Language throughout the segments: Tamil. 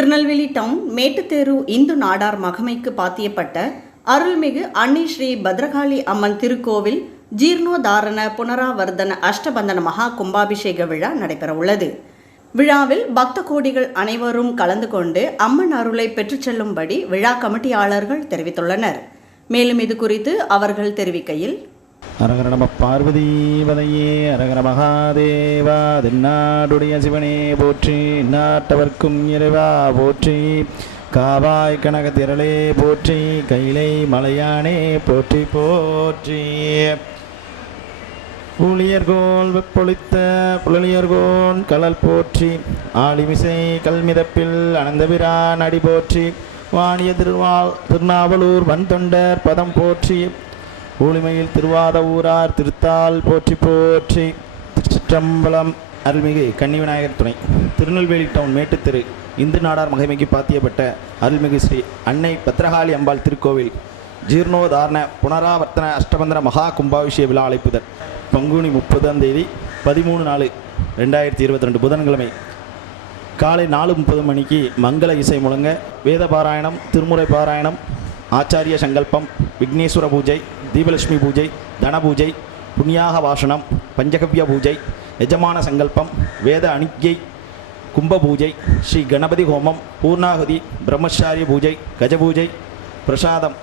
திருநெல்வேலி டவுன் மேட்டுத்தேரு இந்து நாடார் மகமைக்கு பாத்தியப்பட்ட அருள்மிகு அன்னை ஸ்ரீ பத்ரகாளி அம்மன் திருக்கோவில் ஜீர்ணோதாரண புனராவர்த்தன அஷ்டபந்தன மகா கும்பாபிஷேக விழா நடைபெறவுள்ளது விழாவில் பக்த கோடிகள் அனைவரும் கலந்து கொண்டு அம்மன் அருளை பெற்றுச் செல்லும்படி விழா கமிட்டியாளர்கள் தெரிவித்துள்ளனர். மேலும் இது குறித்து அவர்கள் தெரிவிக்கையில் அரகர நம பார்வதீபதையே அரகர மகாதேவா தென்னாடுடைய சிவனே போற்றி நாட்டவர்க்கும் இறைவா போற்றி காவாய் கனக திரளே போற்றி கைலை மலையானே போற்றி போற்றி. ஊழியர்கோல் வெப்பொழித்த புலனியர்கோன் கலல் போற்றி ஆளிமிசை கல்மிதப்பில் அனந்தபிரான் அடி போற்றி வாணிய திருவாள் திருநாவலூர் வன்தொண்டர் பதம் போற்றி ஊழிமையில் திருவாத ஊரார் திருத்தால் போற்றி போற்றி திருச்சிற்றம்பலம் அருள்மிகு கன்னிவிநாயகர் துணை. திருநெல்வேலி டவுன் மேட்டுத்தெரு இந்து நாடார் மகிமைக்கு பாத்தியப்பட்ட அருள்மிகு ஸ்ரீ அன்னை பத்ரகாளி அம்பாள் திருக்கோவில் ஜீர்ணோதாரண புனராவர்த்தன அஷ்டபந்தன மகா கும்பாபிஷேக விழா அழைப்புதல். பங்குனி முப்பதாம் தேதி பதிமூணு நாலு ரெண்டாயிரத்தி இருபத்தி ரெண்டு புதன்கிழமை காலை நாலு முப்பது மணிக்கு மங்கள இசை முழங்க வேத பாராயணம் திருமுறை பாராயணம் ஆச்சாரிய சங்கல்பம் விக்னேஸ்வர பூஜை தீபலட்சுமி பூஜை தன பூஜை புண்ணியாக வாசனம் பஞ்சகவ்ய பூஜை எஜமான சங்கல்பம் வேத அணிக்கை கும்ப பூஜை ஸ்ரீ கணபதி ஹோமம் பூர்ணாகுதி பிரம்மச்சாரிய பூஜை கஜபூஜை பிரசாதம்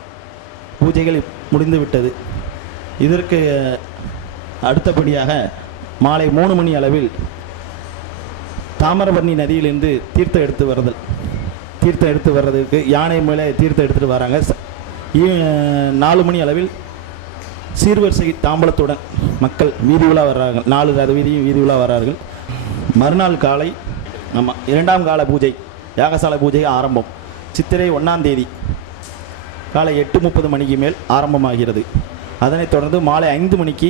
பூஜைகள் முடிந்துவிட்டது. இதற்கு அடுத்தபடியாக மாலை மூணு மணி அளவில் தாமிரபரணி நதியிலிருந்து தீர்த்தம் எடுத்து வருதல் தீர்த்தம் எடுத்து வர்றதுக்கு யானை மேலே தீர்த்தம் எடுத்துகிட்டு வராங்க. நாலு மணி அளவில் சீர்வரிசை தாம்பலத்துடன் மக்கள் வீதி உலா வர்றார்கள். நாலு ரத வீதியும் வீதி உலா வர்றார்கள். மறுநாள் காலை ஆமாம் இரண்டாம் கால பூஜை யாகசாலை பூஜை ஆரம்பம். சித்திரை ஒன்றாம் தேதி காலை எட்டு முப்பது மணிக்கு மேல் ஆரம்பமாகிறது. அதனைத் தொடர்ந்து மாலை ஐந்து மணிக்கு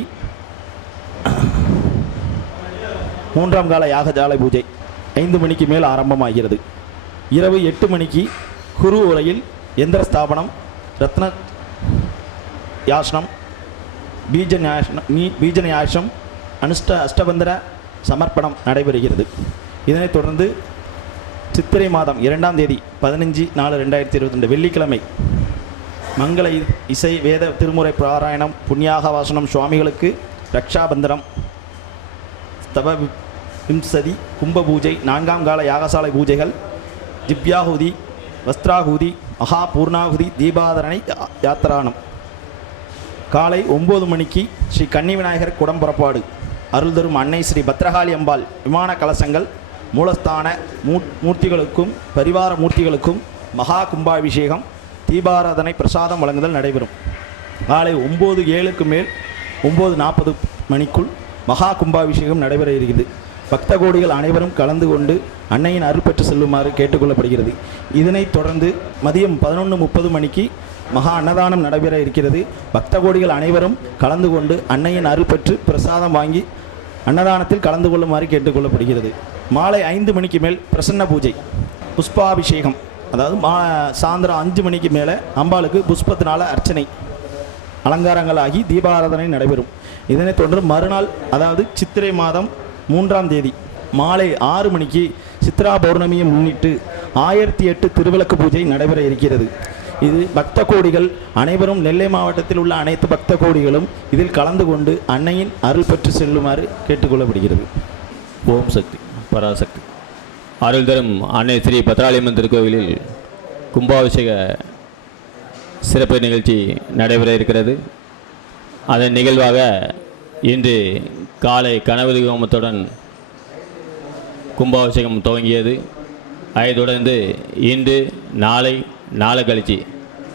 மூன்றாம் கால யாகஜாலை பூஜை ஐந்து மணிக்கு மேல் ஆரம்பமாகிறது. இரவு எட்டு மணிக்கு குரு உரையில் எந்திர ஸ்தாபனம் ரத்ன யாசனம் பீஜ நியாசனம் நீ- பீஜ நியாசம் அனுஷ்ட அஷ்டபந்தர சமர்ப்பணம் நடைபெறுகிறது. இதனைத் தொடர்ந்து சித்திரை மாதம் இரண்டாம் தேதி பதினஞ்சு நாலு ரெண்டாயிரத்தி இருபத்தி ரெண்டு வெள்ளிக்கிழமை மங்கள இ- இசை வேத திருமுறை பாராயணம் புண்ணியாக வாசனம் சுவாமிகளுக்கு ரக்ஷாபந்தரம் ஸ்தவ விம்சதி கும்ப பூஜை நான்காம் கால யாகசாலை பூஜைகள் திவ்யாகுதி வஸ்திராகுதி மகா பூர்ணாகுதி தீபாதரணை யா- யாத்திரானம் காலை ஒம்பது மணிக்கு ஸ்ரீ கன்னி விநாயகர் குடம்புறப்பாடு. அருள் தரும் அன்னை ஸ்ரீ பத்ரகாளி அம்பாள் விமான கலசங்கள் மூலஸ்தான மூ மூர்த்திகளுக்கும் பரிவார மூர்த்திகளுக்கும் மகா கும்பாபிஷேகம் தீபாராதனை பிரசாதம் வழங்குதல் நடைபெறும். காலை ஒம்பது ஏழுக்கு மேல் ஒம்பது நாற்பது மணிக்குள் மகா கும்பாபிஷேகம் நடைபெற இருக்கிறது. பக்த கோடிகள் அனைவரும் கலந்து கொண்டு அன்னையின் அருள் பெற்று செல்லுமாறு கேட்டுக்கொள்ளப்படுகிறது. இதனைத் தொடர்ந்து மதியம் பதினொன்று முப்பது மணிக்கு மகா அன்னதானம் நடைபெற இருக்கிறது. பக்த கோடிகள் அனைவரும் கலந்து கொண்டு அன்னையின் அருள் பெற்று பிரசாதம் வாங்கி அன்னதானத்தில் கலந்து கொள்ளுமாறு கேட்டுக்கொள்ளப்படுகிறது. மாலை ஐந்து மணிக்கு மேல் பிரசன்ன பூஜை புஷ்பாபிஷேகம் அதாவது மா சாயந்தரம் அஞ்சு மணிக்கு மேலே அம்பாளுக்கு புஷ்பத்தினால அர்ச்சனை அலங்காரங்களாகி தீபாராதனை நடைபெறும். இதனைத் தொடர்ந்து மறுநாள் அதாவது சித்திரை மாதம் மூன்றாம் தேதி மாலை ஆறு மணிக்கு சித்ரா பௌர்ணமியை முன்னிட்டு ஆயிரத்தி எட்டு திருவிளக்கு பூஜை நடைபெற இருக்கிறது. இது பக்த கோடிகள் அனைவரும் நெல்லை மாவட்டத்தில் உள்ள அனைத்து பக்த கோடிகளும் இதில் கலந்து கொண்டு அன்னையின் அருள் பெற்று செல்லுமாறு கேட்டுக்கொள்ளப்படுகிறது. ஓம் சக்தி பராசக்தி. அருள் தரும் அன்னை ஸ்ரீ பத்ராளியம்மன் திருக்கோவிலில் கும்பாபிஷேக சிறப்பு நிகழ்ச்சி நடைபெற இருக்கிறது. அதன் நிகழ்வாக இன்று காலை கணபதி ஹோமத்துடன் கும்பாபிஷேகம் துவங்கியது. அதை தொடர்ந்து இன்று நாளை நாளை கழிச்சு.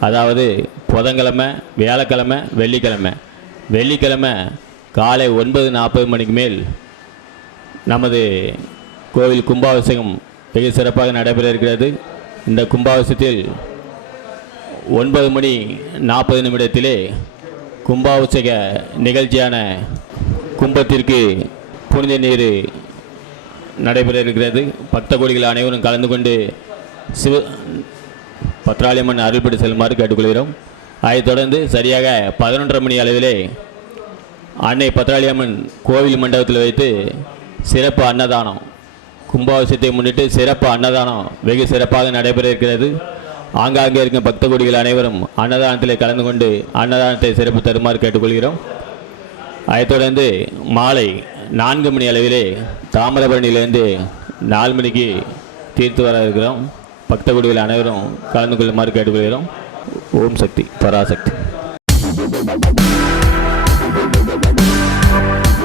அதாவது புதன்கிழமை வியாழக்கிழமை வெள்ளிக்கிழமை. வெள்ளிக்கிழமை காலை ஒன்பது நாற்பது மணிக்கு மேல் நமது கோவில் கும்பாபிஷேகம் வெகு சிறப்பாக நடைபெற இருக்கிறது. இந்த கும்பாபிஷேகத்தில் ஒன்பது மணி நாற்பது நிமிடத்திலே கும்பாபிஷேக நிகழ்ச்சியான கும்பத்திற்கு புனித நீர் நடைபெற இருக்கிறது. பக்த கோடிகள் அனைவரும் கலந்து கொண்டு சிவ பத்ராளியம்மன் அருள்படி செல்லுமாறு கேட்டுக்கொள்கிறோம். அதைத் தொடர்ந்து சரியாக பதினொன்றரை மணி அளவிலே அன்னை பத்ராளியம்மன் கோவில் மண்டபத்தில் வைத்து சிறப்பு அன்னதானம் கும்பாபிஷேகத்தை முன்னிட்டு சிறப்பு அன்னதானம் வெகு சிறப்பாக நடைபெற இருக்கிறது. ஆங்காங்கே இருக்கும் பக்த கொடிகள் அனைவரும் அன்னதானத்தில் கலந்து கொண்டு அன்னதானத்தை சிறப்பு தருமாறு கேட்டுக்கொள்கிறோம். அதைத் தொடர்ந்து மாலை நான்கு மணி அளவிலே தாமிரபரணியிலிருந்து நாலு மணிக்கு தீர்த்து வர இருக்கிறோம். பக்தகுடிகள் அனைவரும் கலந்து கொள்ளுமாறு கேட்டுக்கொள்கிறோம். ஓம் சக்தி பராசக்தி